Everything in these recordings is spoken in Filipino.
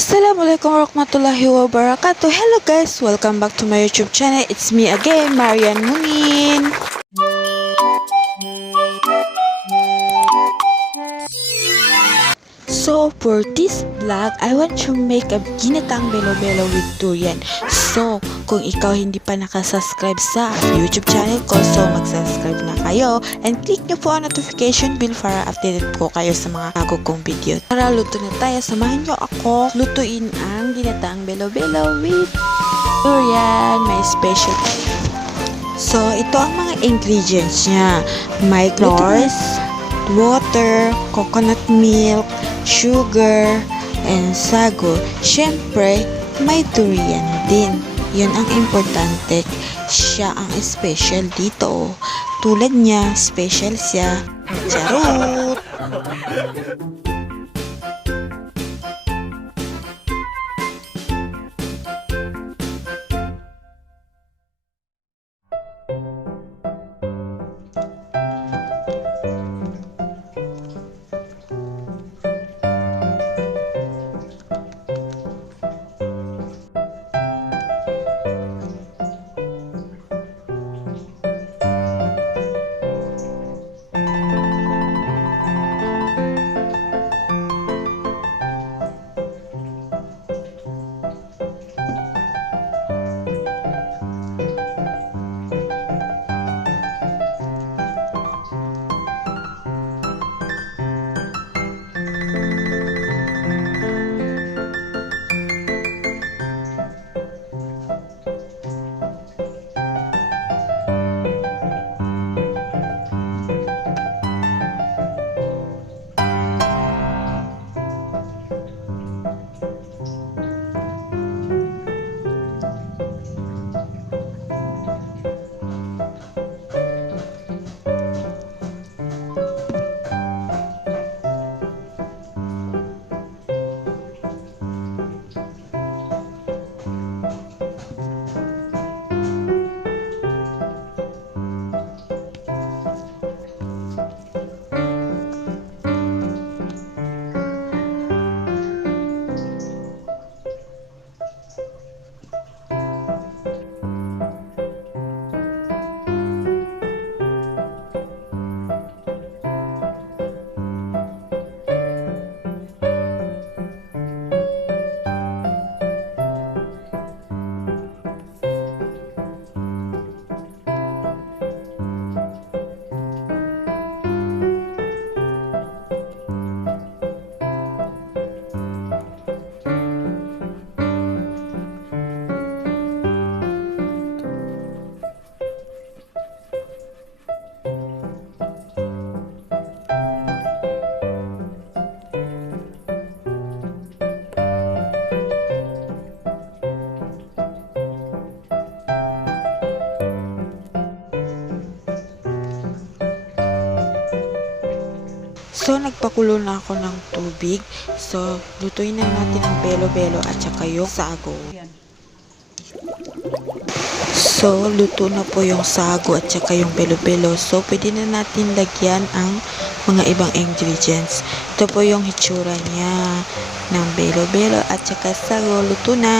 Assalamualaikum warahmatullahi wabarakatuh. Hello guys, welcome back to my YouTube channel. It's me again, Mariannemonin. So for this vlog, I want to make a ginatang bilo with durian. So kung ikaw hindi pa nakasubscribe sa YouTube channel ko, so mag-subscribe na kayo and click nyo po ang notification bell para updated po kayo sa mga bago kong video. Tara, luto na tayo. Samahan nyo ako lutuin ang ginatang bilo with durian, my special. So ito ang mga ingredients niya. May flour, water, coconut milk, sugar, and sago. Syempre, may durian din. Yun ang importante. Siya ang special dito. Tulad niya, special siya. Charot! So, nagpakulo na ako ng tubig. So, lutuin na natin ang bilo at saka yung sago. So, luto na po yung sago at saka yung bilo. So, pwede na natin lagyan ang mga ibang ingredients. Ito po yung hitsura niya ng bilo at saka sago. Luto na!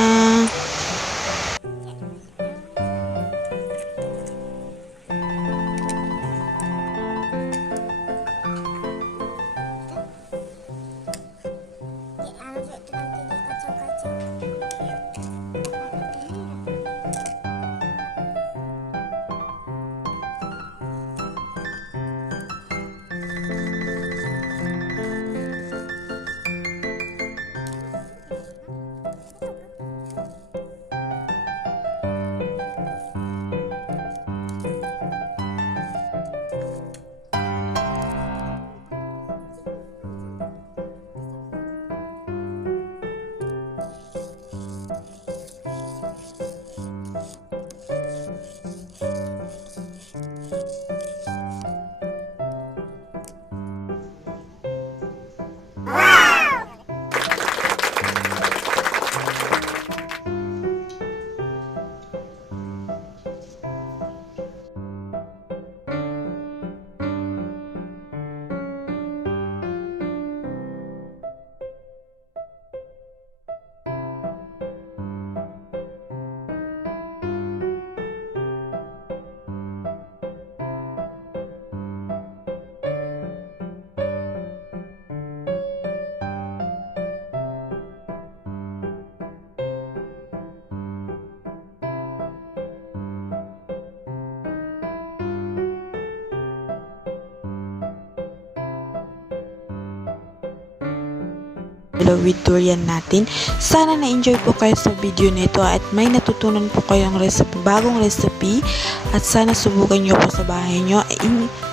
with durian natin. Sana na-enjoy po kayo sa video nito at may natutunan po kayong bagong recipe at sana subukan nyo po sa bahay nyo.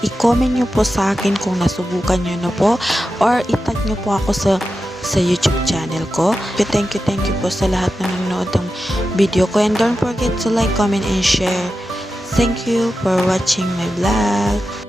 I-comment nyo po sa akin kung nasubukan nyo na po or itag nyo po ako sa YouTube channel ko. Thank you po sa lahat na nanonood ng video ko, and don't forget to like, comment, and share. Thank you for watching my vlog.